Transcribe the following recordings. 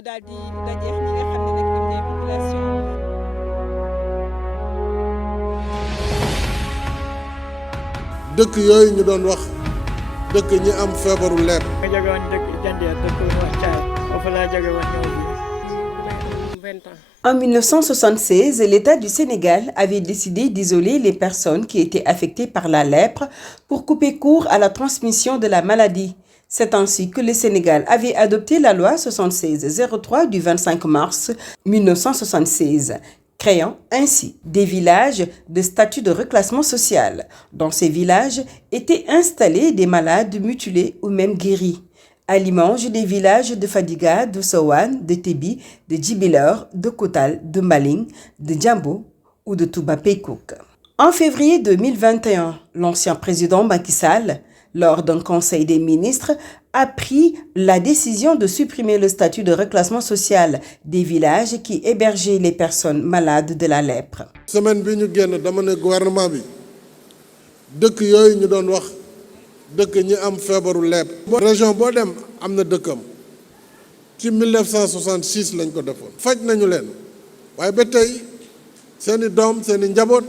ñu daal di dajeex ñi nga xam ne nag ñoom ñooy population. dëkk yooyu ñu doon wax dëkk ñi am feebaru leer. nga jóge woon dëkk Jandeer dëkk bu ñuy wax Thiaye foofu laa jóge woon ñëw fii. En 1976, l'État du Sénégal avait décidé d'isoler les personnes qui étaient affectées par la lèpre pour couper court à la transmission de la maladie. C'est ainsi que le Sénégal avait adopté la loi 7603 du 25 mars 1976, créant ainsi des villages de statut de reclassement social. Dans ces villages étaient installés des malades mutilés ou même guéris, à l'image des villages de Fadiga, de Sowan, de Tébi, de Djibilor, de Kotal, de Maling, de Djambo ou de Touba Pekouk. En février 2021, l'ancien président Macky Sall, lors d'un conseil des ministres, a pris la décision de supprimer le statut de reclassement social des villages qui hébergeaient les personnes malades de la lèpre. Semaine bi ñu génn dama ne gouvernement bi dëkk yooyu ñu doon wax dëkk ñi am feebaru lèpre. région boo dem am na dëkkam ci 1966 lañ ko defoon. faj nañu leen waaye ba tey seeni doom seeni njaboot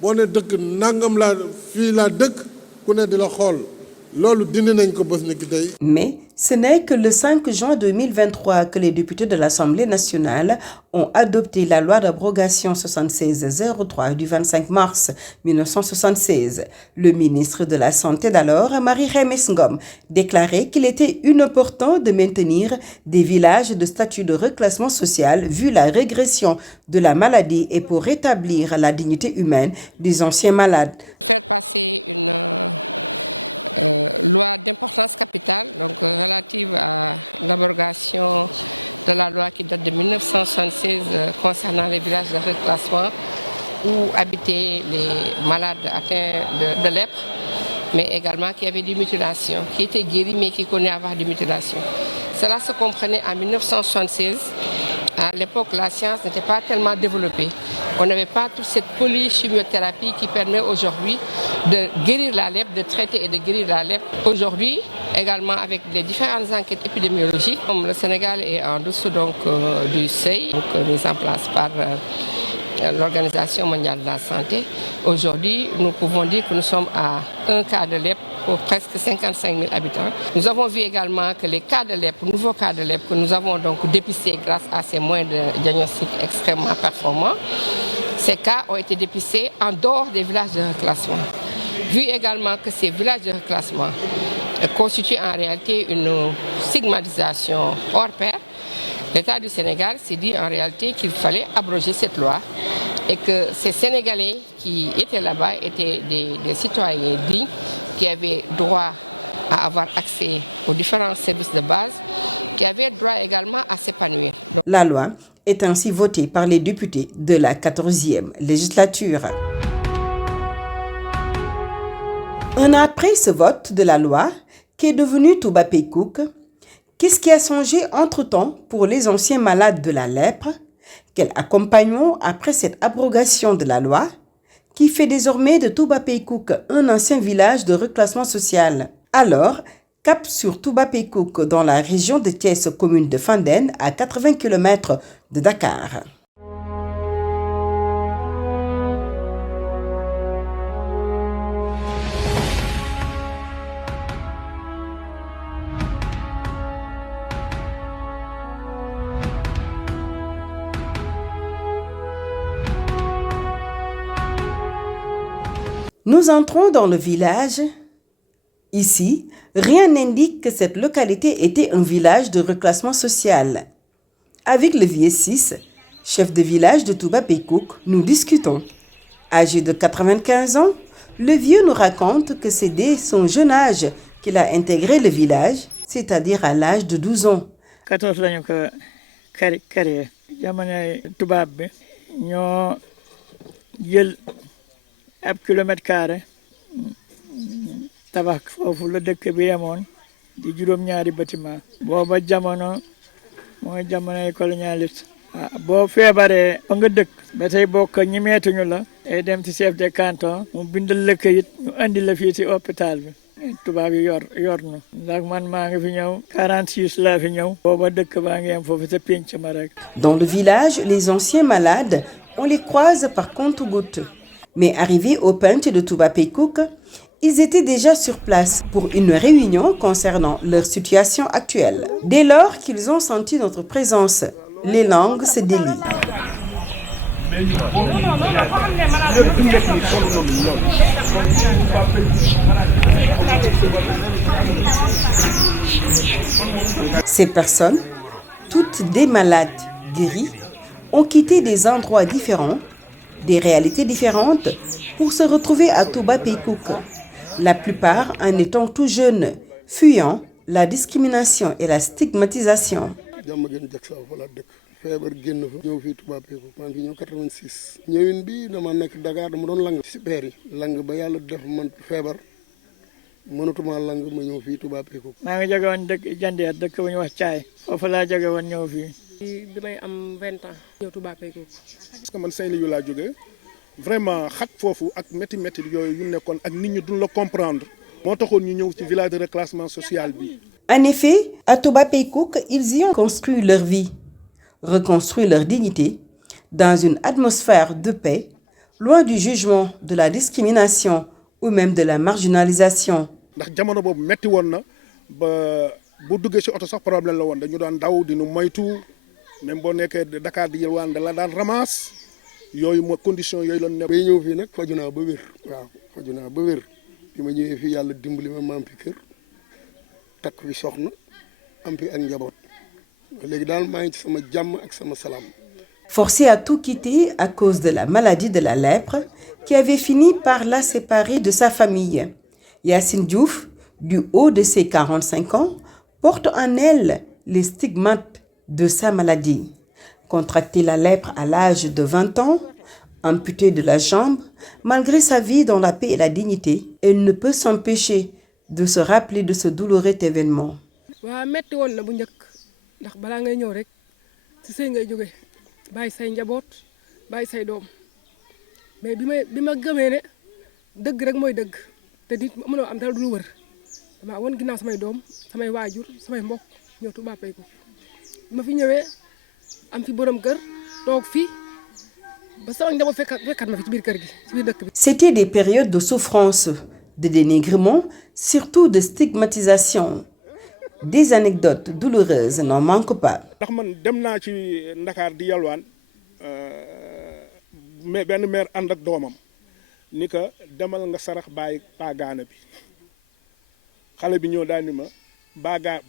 boo ne dëkk nangam laa fii laa dëkk ku ne di la xool. Mais ce n'est que le 5 juin 2023 que les députés de l'Assemblée nationale ont adopté la loi d'abrogation 7603 du 25 mars 1976. Le ministre de la Santé d'alors, Marie-Khemesse Ngom, déclarait qu'il était inopportun de maintenir des villages de statut de reclassement social vu la régression de la maladie et pour rétablir la dignité humaine des anciens malades. La loi est ainsi votée par les députés de la 14e législature. Un an après ce vote de la loi, qu'est devenu Touba Pekouk, qu'est-ce qui a changé entre-temps pour les anciens malades de la lèpre? Quel accompagnement après cette abrogation de la loi qui fait désormais de Touba Pekouk un ancien village de reclassement social? Alors, cap sur Touba Pekouk dans la région de Thiès, commune de Fandène, à 80 km de Dakar. Nous entrons dans le village. Ici, rien n'indique que cette localité était un village de reclassement social. Avec le vieux 6, chef de village de Touba Pekouk, nous discutons. Âgé de 95 ans, le vieux nous raconte que c'est dès son jeune âge qu'il a intégré le village, c'est-à-dire à l'âge de 12 ans. 14 lañu ko créé jamonoy tubaab bi ñoo jël ab kilomètre carré tabax foofu la dëkk bi yemoon di juróom-ñaari bâtiment booba jamono mooy jamonoy colonialiste boo feebaree ba nga dëkk ba tey bokk ñi meetuñu la day dem ci chef de canton mu bindal la këyit ñu andi la fii ci hôpital bi tubaab yi yor nu ndax man maa ngi fi ñëw 46 laa fi ñëw booba dëkk baa ngi am foofu sa pénc ma rek. Dans le village, les anciens malades, on les croise par compte-gouttes. Mais arrivés au Penc de Touba Pekouk, ils étaient déjà sur place pour une réunion concernant leur situation actuelle. Dès lors qu'ils ont senti notre présence, les langues se délient. Ces personnes, toutes des malades guéris, ont quitté des endroits différents, des réalités différentes, pour se retrouver à Touba Pekouk. La plupart en étant tout jeunes, fuyant la discrimination et la stigmatisation. feebar génn fa ñëw fii Touba Pekouk maa ngi fi ñëw 86 ñëwin bi dama nekk Dakar dama doon lang si peer yi lang ba yàlla def man feebar mënatuma lang ma ñëw fii Touba Pekouk. maa ngi jóge woon dëkk Jandeer dëkk bu ñu wax Caay foofu laa jóge woon ñëw fii. bi may am 20 ans ñëw Touba Pekouk. parce que man Saint-Louis laa jógee vraiment xat foofu ak métti yooyu yu nekkoon ak nit ñi duñ la comprendre moo taxoon ñu ñëw ci village de reclassement social bi. En effet, à Touba Pekouk, ils y ont construit leur vie, reconstruit leur dignité dans une atmosphère de paix, loin du jugement, de la discrimination ou même de la marginalisation. ndax jamono boobu metti woon na ba bu duggee ci oto sax problème la woon dañu daan daw di nu moytu même boo nekkee Dakar di yelwaan da la daan ramasse yooyu moo condition yooyu la ne. bay ñëw fii nag faju naa ba wér waaw faju naa ba wér bi ma ñëwee fii yàlla dimbali ma am fi kër takk fi soxna am fi ak njaboot léegi daal maa ngi ci sama jàmm ak sama salaam. Forcé à tout quitter à cause de la maladie de la lèpre qui avait fini par la séparer de sa famille, Yacine Diouf, du haut de ses 45 ans, porte en elle les stigmates de sa maladie. Contracté la lèpre à l'âge de 20 ans, amputé de la jambe, malgré sa vie dans la paix et la dignité, elle ne peut s'empêcher de se rappeler de ce douloureux événement. waaw metti woon na bu njëkk ndax balaa ngay ñëw rek ci sëy ngay jóge bàyyi say njaboot bàyyi say doom mais bi ma gëmee ne dëgg rek mooy dëgg te nit mënoo am dara du lu wër dama woon ginnaaw samay doom samay waajur samay mbokk ñëw Touba Pekouk bi ma fi ñëwee am fi borom kër toog fii ba sama njaboot fekkat ma fi ci biir kër gi ci biir dëkk bi. C'était des périodes de souffrance, de dénigrement, surtout de stigmatisation. Des anecdotes douloureuses n'en manquent pas. ndax man dem naa ci Ndakaar di yalwaan mais benn maire ànd ak doomam ni ko demal nga sarax bàyyi gaana bi xale bi ñëw daal ni ma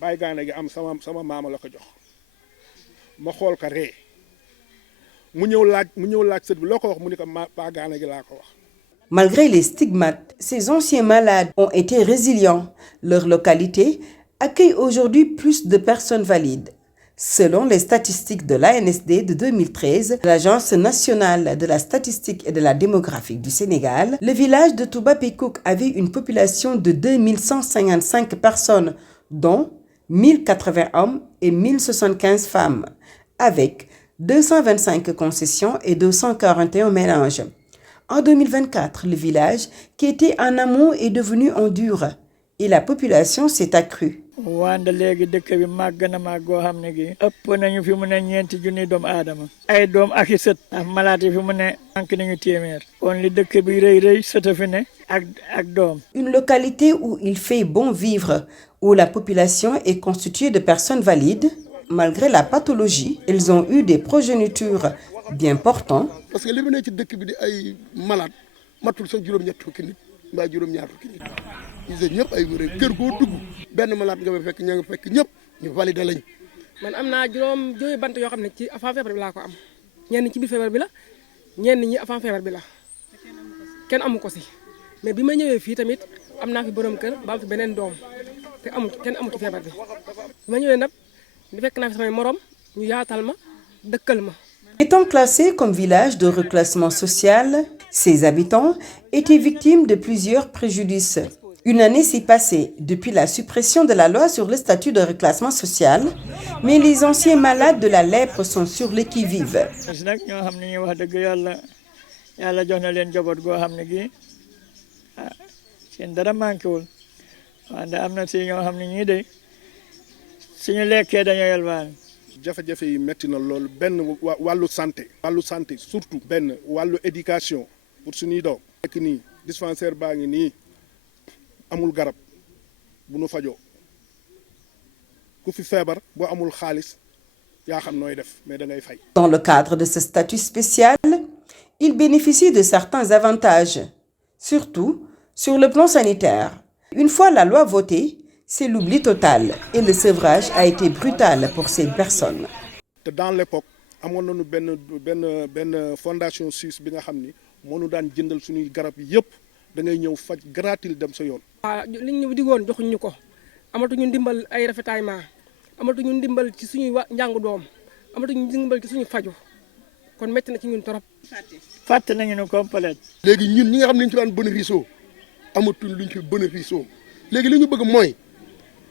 bàyyi gaana gi am sama maama la ko jox ma xool ko ree mu ñëw laaj sët bi loo ko wax mu ni ko bàyyi gaana gi laa ko wax. Malgré les stigmates, ces anciens malades ont été résilients. Leur localité accueille aujourd'hui plus de personnes valides. Selon les statistiques de l'ANSD de 2013, l'Agence nationale de la statistique et de la démographie du Sénégal, le village de Touba Pekouk avait une population de 2155 personnes, dont 1080 hommes et 1075 femmes, avec 225 concessions et 241 mélanges. En 2024, le village, qui était en amont, est devenu en dur et la population s'est accrue. wande léegi dëkk bi màgg na màgg goo xam ne gi ëpp nañu fi mu ne 4 junni doomu aadama ay doom ak i sët ndax malaat yi fi mu ne mank nañu téeméer kon li dëkk bi rëy sët fi ne ak doom. Une localité où il fait bon vivre, où la population est constituée de personnes valides. Malgré la pathologie, ils ont eu des progénitures bien portantes. parce que li mu ne ci dëkk bi di ay malade matul sax juróom-ñett fukki nit mbaa juróom-ñaar fukki nit ñi ñëpp ay wéré kër goo dugg benn malade nga fekk ña nga fekk ñëpp ñu validé lañ. man am naa juróomi bant yoo xam ne ci avant feebar bi laa ko am ñenn ci biir feebar bi la ñenn ñi avant feebar bi la kenn amu ko si mais bi ma ñëwee fii tamit am naa fi borom kër ba am fi beneen doom te kenn amu ci feebar bi ma ñëwee nag di fekk naa fi samay morom ñu yaatal ma dëkkal ma. Étant classés comme village de reclassement social, ses habitants étaient victimes de plusieurs préjudices. Une année s'est passée depuis la suppression de la loi sur le statut de reclassement social, mais les anciens malades de la lèpre sont sur le qui-vive. nag ñoo xam ne ñu wax dëgg yàlla jox na leen njaboot goo xam ne gi seen dara manqué wul wante am na si ñoo xam ne ñii de suñu lekkee dañoo yelwaan. jafe-jafe yi metti na loolu benn wàllu santé surtout benn wàllu éducation pour suñuy doom. nekk nii dispensaire baa ngi nii amul garab bu nu fajoo ku fi feebar boo amul xaalis yaa xam nooy def mais da ngay fay. Dans le cadre de ce statut spécial, il bénéficie de certains avantages, surtout sur le plan sanitaire. Une fois la loi votée, c'est l'oubli total et le sevrage a été brutal pour ces personnes. te dans l'époque amoon nañu benn fondation suisse bi nga xam ni moo nu daan jëndal suñuy garab yi yëpp da ngay ñëw faj gratuit dem sa yoon. waaw li ñu digoon joxuñ ñu ko amatuñu ndimbal ay rafetaillement amatuñu ndimbal ci suñuy njàngu doom amatuñu ndimbal ci suñu faju kon métti na ci ñun trop. fàtte nañu ne complète. léegi ñun ñi nga xam ne ñu ci daan bénéfice amatuñ luñ ci bénéfice léegi li ñu bëgg mooy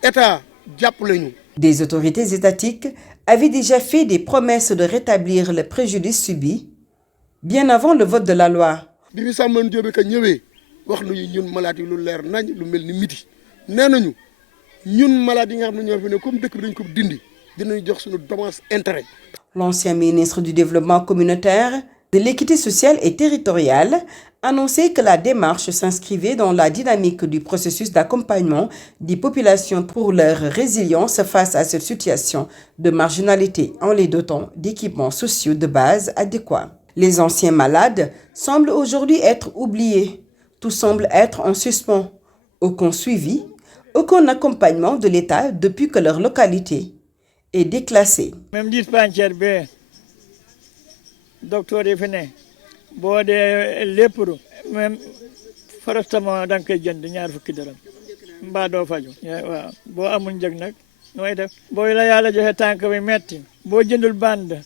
état jàppale ñu. Des autorités étatiques avaient déjà fait des promesses de rétablir le préjudice subi bien avant le vote de la loi. bi fi Samba Ndiobé Ka ñëwee wax nañu ñun malade yi lu leer nañ lu mel ni midi nee nañu ñun malade yi nga xam ne ñoo fi ne comme dëkk bi dañ ko dindi dinañu jox suñu dommage intérêt. L'ancien ministre du Développement communautaire, de l'équité sociale et territoriale annonçait que la démarche s'inscrivait dans la dynamique du processus d'accompagnement des populations pour leur résilience face à cette situation de marginalité en les dotant d'équipements sociaux de base adéquats. Les anciens malades semblent aujourd'hui être oubliés. Tout semble être en suspens. Aucun suivi, aucun accompagnement de l'État depuis que leur localité est déclassée. Même dispensaire bi docteur yi fi ne boo dee léppru même farastamol da nga koy jënd $20 mbaa doo faju waaw boo amul njëg nag nooy def booy la yàlla joxe tànk bi metti boo jëndul bande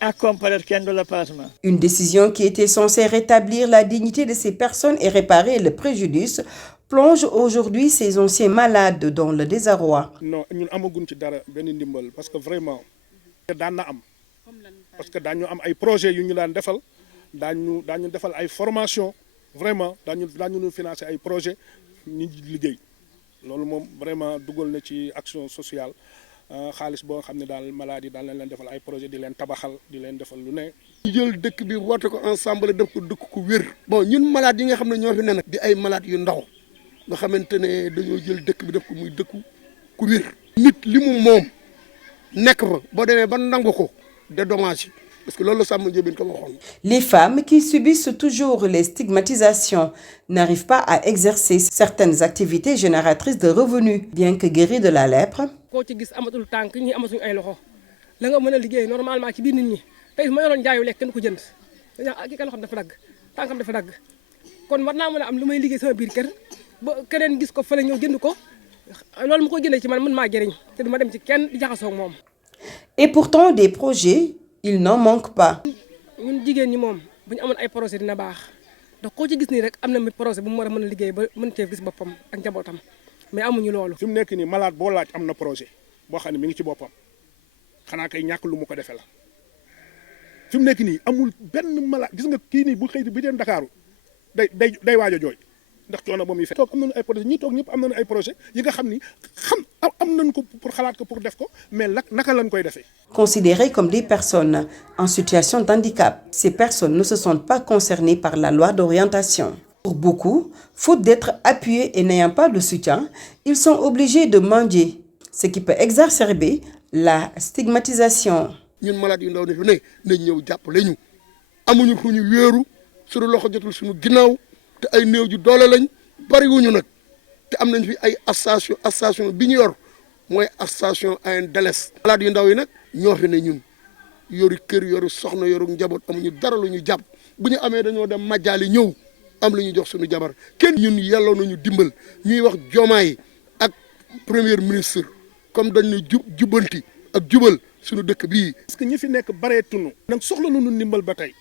ak complet kenn du la passement. Une décision qui était censée rétablir la dignité de ces personnes et réparer le préjudice plonge aujourd'hui ces anciens malades dans le désarroi. non ñun amaguñ ci dara benn ndimbal parce que vraiment daan na am parce que daañu am ay projets yu ñu daan defal daañu defal ay formation vraiment daañu financer ay projets ñu liggéey loolu moom vraiment dugal na ci action sociale xaalis boo xam ne daal malade yi daal nañ leen defal ay projet di leen tabaxal di leen defal lu ne. ñu jël dëkk bi woote ko ensemble def ko dëkk ku wér. bon ñun malade yi nga xam ne ñoo fi ne nag di ay malade yu ndaw nga xamante ne dañoo jël dëkk bi def ko muy dëkku ku wér. nit li mu moom nekk fa boo demee ba nangu ko dédommage parce que loolu la Samba Ndiobé Ka waxoon. Les femmes qui subissent toujours les stigmatisations n'arrivent pas à exercer certaines activités génératrices de revenus. Bien que guéries de la lèpre, koo ci gis amatul tànk ñi amatuñ ay loxo la nga mën a liggéey normalement ci biir nit ñi tey ma yoroon jaayu lekk kenn ko jënd kii ka loxoom dafa dagg tànkam dafa dagg kon war naa mën a am lu may liggéey sama biir kër ba keneen gis ko fële ñëw jënd ko loolu mu ko jëndee ci man mën maa jëriñ te duma dem ci kenn di jaxasoo ak moom. Et pourtant des projets, il n'en manque pas. ñun jigéen ñi moom bu ñu amoon ay projet dina baax ndax koo ci gis nii rek am na projet bu mu war a mën a liggéey ba mën cee gis boppam ak njabootam mais amuñu loolu. fi mu nekk nii malade boo laaj am na projet boo xam ne mi ngi ci boppam xanaa kay ñàkk lu mu ko defee la fi mu nekk nii amul benn malade gis nga kii nii bu xëy bi dem Dakar day waaj a jooy ndax coono ba muy fekk. toog am nañu ay projet ñi toog ñëpp am nañu ay projet yi nga xam ni am nañu ko pour xalaat ko pour def ko mais naka lañ koy defee. Considérées comme des personnes en situation de handicap, ces personnes ne se sentent pas concernées par la loi d'orientation. Pour beaucoup, faute d'être appuyés et n'ayant pas de soutien, ils sont obligés de mendier, ce qui peut exacerber la stigmatisation. ñun malade yu ndaw ne fi ne nañ ñëw jàppale ñu amuñu fu ñu wéeru suñu loxo jotul suñu ginnaaw te ay néew ju doole lañ bariwuñu nag te am nañ fi ay association bi ñu yor mooy association ANDLS. malade yu ndaw yi nag ñoo fi ne ñun yoru kër yoru soxna yoru njaboot amuñu dara lu ñu jàpp bu ñu amee dañoo dem majjaali ñëw am lu ñu jox suñu jabar kenn ñun yelloo nañu dimbal ñuy wax Diomaye ak premier ministre comme dañ ne jubbanti ak jubal suñu dëkk bii. parce que ñi fi nekk bareetunu nag soxla nañu ndimbal ba tey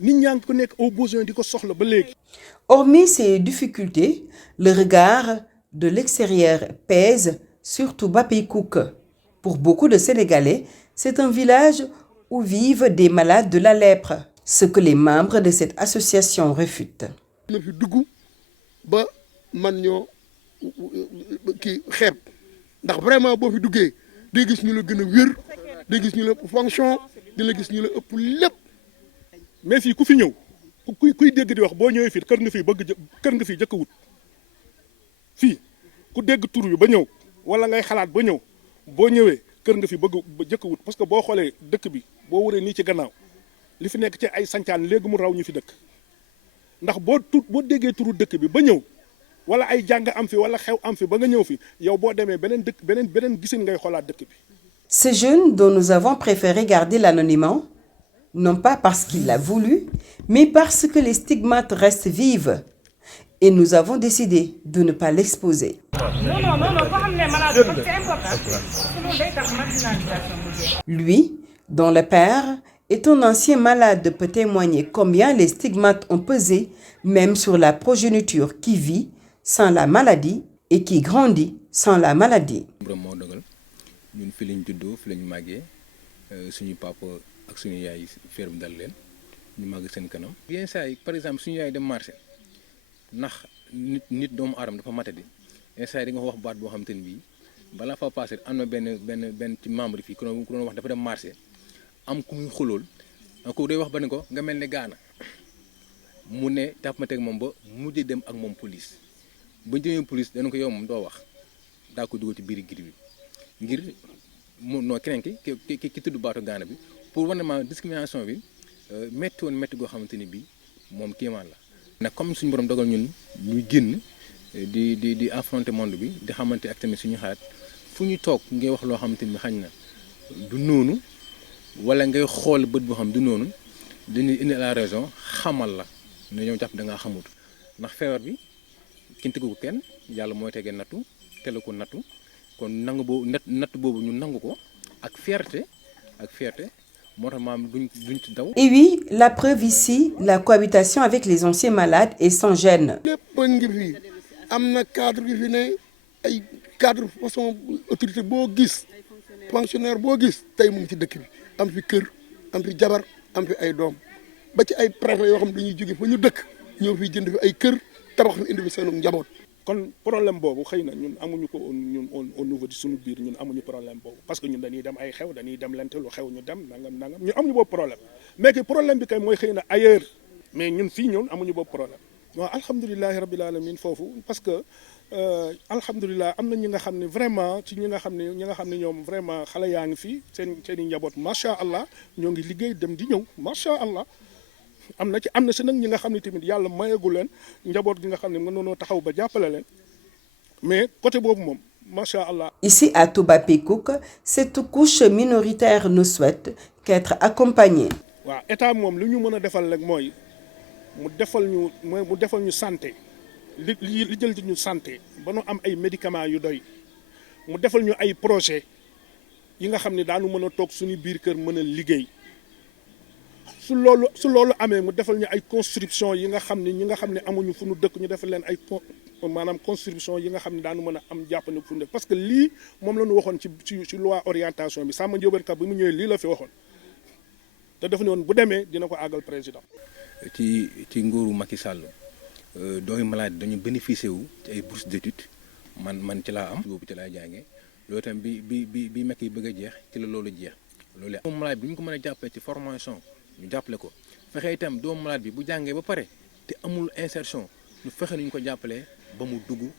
nit ñaa ngi ko nekk au besoin di ko soxla ba léegi. Hormis ces difficultés, le regard de l'extérieur pèse sur Toubapékouk. Pour beaucoup de Sénégalais, c'est un village où vivent des malades de la lèpre, ce que les membres de cette association réfutent. na fi dugg ba man ñoo kii xeeb ndax vraiment boo fi duggee day gis ñu la gën a wér day gis ñu la ëpp fonction di la gis ñu la ëpp lépp. mais fii ku fi ñëw kuy dégg di wax boo ñëwee fii kër nga fii jëkk wut fii ku dégg tur bi ba ñëw wala ngay xalaat ba ñëw boo ñëwee kër nga fi jëkk wut parce que boo xoolee dëkk bi boo wëree nii ci gannaaw li fi nekk ci ay sancaan léegi mu raw ñu fi dëkk ndax boo déggee turu dëkk bi ba ñëw wala ay jàng am fi wala xew am fi ba nga ñëw fi yow boo demee beneen gisin ngay xoolaat dëkk bi. Ce jeune dont nous avons préféré garder l'anonymat, non pas parce qu'il l'a voulu, mais parce que les stigmates restent vives. Et nous avons décidé de ne pas l'exposer. Lui, dont le père est un ancien malade, peut témoigner combien les stigmates ont pesé, même sur la progéniture qui vit sans la maladie et qui grandit sans la maladie. ñun fi lañ juddoo fi lañ màggee suñu papa ak suñu yaay feer bi dal leen ñu màgg seen kanam. yenn saa yi par exemple suñu yaay dem marché ndax nit doomu aadama dafa matadi yenn saa yi di nga wax baat boo xamante ni bii balaa fa passé am na benn ci membre fii ku doon wax dafa dem marché am ku muy xulool ko day wax ba ne ko nga mel ne gaana mu ne tàpp ma teg moom ba mujj dem ak moom police bu ñu demee police dana ko yow moom doo wax daa ko dugal ci biir giri bi. ngir mu noo keneen ki tudd baatu gaana bi pour wane ma discrimination bi métti woon métti goo xamante ni bii moom kéemaan la. nag comme suñu borom dogal ñun ñuy génn di affronter monde bi di xamante ak tamit suñu xalaat fu ñu toog ngay wax loo xamante ni xañ na du noonu wala ngay xool bët boo xam du noonu dañuy indi la raison xamal la ne ñoo jàpp da ngaa xamut ndax feebar bi kenn tegu ko kenn yàlla mooy tegee nattu teel ko nattu. kon nangu boobu natt boobu ñu nangu ko ak fierté moo tax maam duñ ci daw. Et oui, la preuve ici, la cohabitation avec les anciens malades est sans gêne. lépp ngi fi am na cadre gi fi ne ay cadre façon autorité boo gis fonctionnaire boo gis tey mu ngi ci dëkk bi am fi kër am fi jabar am fi ay doom ba ci ay préfet yoo xam dañuy jóge fa ñu dëkk ñëw fi jënd fi ay kër tabax fi indi fi seenu njaboot. kon problème boobu xëy na ñun amuñu ko ñun au niveau de suñu biir ñun amuñu problème boobu parce que ñun dañuy dem ay xew dañuy dem lente lu xew ñu dem nangam ñu amuñu boobu problème mais que problème bi kay mooy xëy na ailleurs mais ñun fii ñun amuñu boobu problème. waaw alhamdulilahi rabbil alamin foofu parce que alhamdulilah am na ñi nga xam ne vraiment ci ñi nga xam ne ñoom vraiment xale yaa ngi fii seen i njaboot macha allah ñoo ngi liggéey dem di ñëw macha allah. am na si nag ñi nga xam ne tamit yàlla mayagu leen njaboot gi nga xam ne mën nañoo taxaw ba jàppale leen mais côté boobu moom macha allah. Ici à Touba Pekouk, cette couche minoritaire ne souhaite qu'être accompagnée. waaw état moom li ñu mën a defal rek mooy mu defal ñu santé li jël ci ñu santé ba nu am ay médicaments yu doy mu defal ñu ay projet yi nga xam ne daanu mën a toog suñu biir kër mën a liggéey. su loolu amee mu defal ñu ay construction yi nga xam ne ñi nga xam ne amuñu fu nu dëkk ñu defal leen ay maanaam construction yi nga xam ne daanu mën a am jàpp ne fu nu dëkk parce que lii moom la ñu waxoon ci loi orientation bi Samba Ndiobène Ka bi mu ñëwee lii la fi waxoon te def ne woon bu demee dina ko àggal président. ci nguuru Macky Sall doomi malade dañu bénéficié wu ci ay bourses d'études man ci laa am. boobu ci laay jàngee loolu itam bi Macky bëgg a jeex ci la loolu jeex loolu moom malade bi ñu ko mën a jàppale ci formation. ñu jàppale ko fexe itam doomu malade bi bu jàngee ba pare te amul insertion ñu fexe nu ñu ko jàppalee ba mu dugg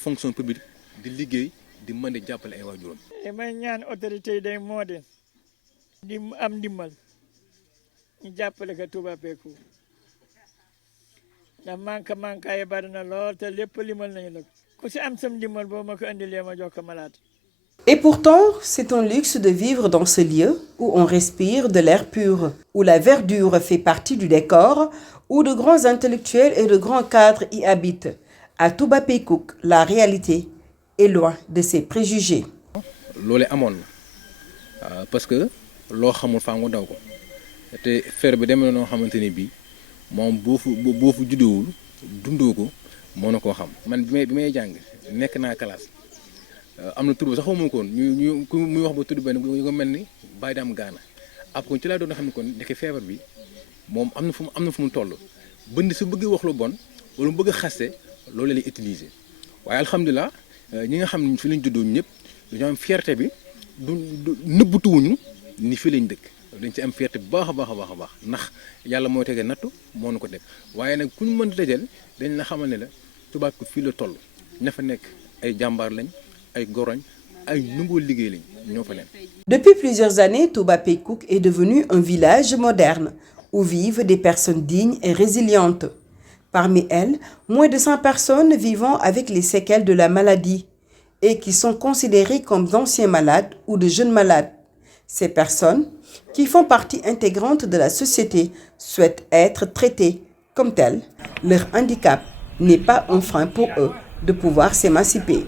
fonction publique di liggéey di mën di jàppale ay waajuram. may ñaan autorité yi day moo de di am ndimbal ñu jàppale ko Touba Pekouk ndax manque ay bari na lool te lépp limal nañu la ku si am sam ndimbal boo ma ko indilee ma jox ko malade. Et pourtant, c'est un luxe de vivre dans ce lieu où on respire de l'air pur, où la verdure fait partie du décor, où de grands intellectuels et de grands cadres y habitent. À Touba Pekouk, la réalité est loin de ses préjugés. loolu amoon na parce que loo xamul faa nga daw ko te fer bi demee na noo xamante ni bii moom boo fu juddowul dundoo ko moo na koo xam. man bi may jàng nekk naa classe. am na tur bi sax xaw ma ko woon ñu muy wax ba tudd benn bu nga mel ni Baye Dame Gaana ab kon ci laa doon xam ne kon ndeke feebar bi moom am na fu mu toll bënd su bëgg wax lu bon wala mu bëgg a xaste loolu lay utiliser waaye alhamdulilah ñi nga xam ne fi lañ juddoo ñëpp dañoo am fierté bi du nëbbutuwuñu ni fi lañ dëkk dañ ci am fierté bu baax a baax a baax a baax ndax yàlla moo tegee nattu moo nu ko teg waaye nag ku ñu mën dajal dañ la xamal ne la tubaab ko fii la toll ña fa nekk ay jàmbaar lañ ay goroñ ay nangoo liggéey lañ ñoo fa leen. Depuis plusieurs années, Touba Pekouk est devenu un village moderne où vivent des personnes dignes et résilientes. Parmi elles, moins de 100 personnes vivant avec les séquelles de la maladie et qui sont considérées comme d'anciens malades ou de jeunes malades. Ces personnes, qui font partie intégrante de la société, souhaitent être traitées comme telles. Leur handicap n'est pas un frein pour eux de pouvoir s'émanciper.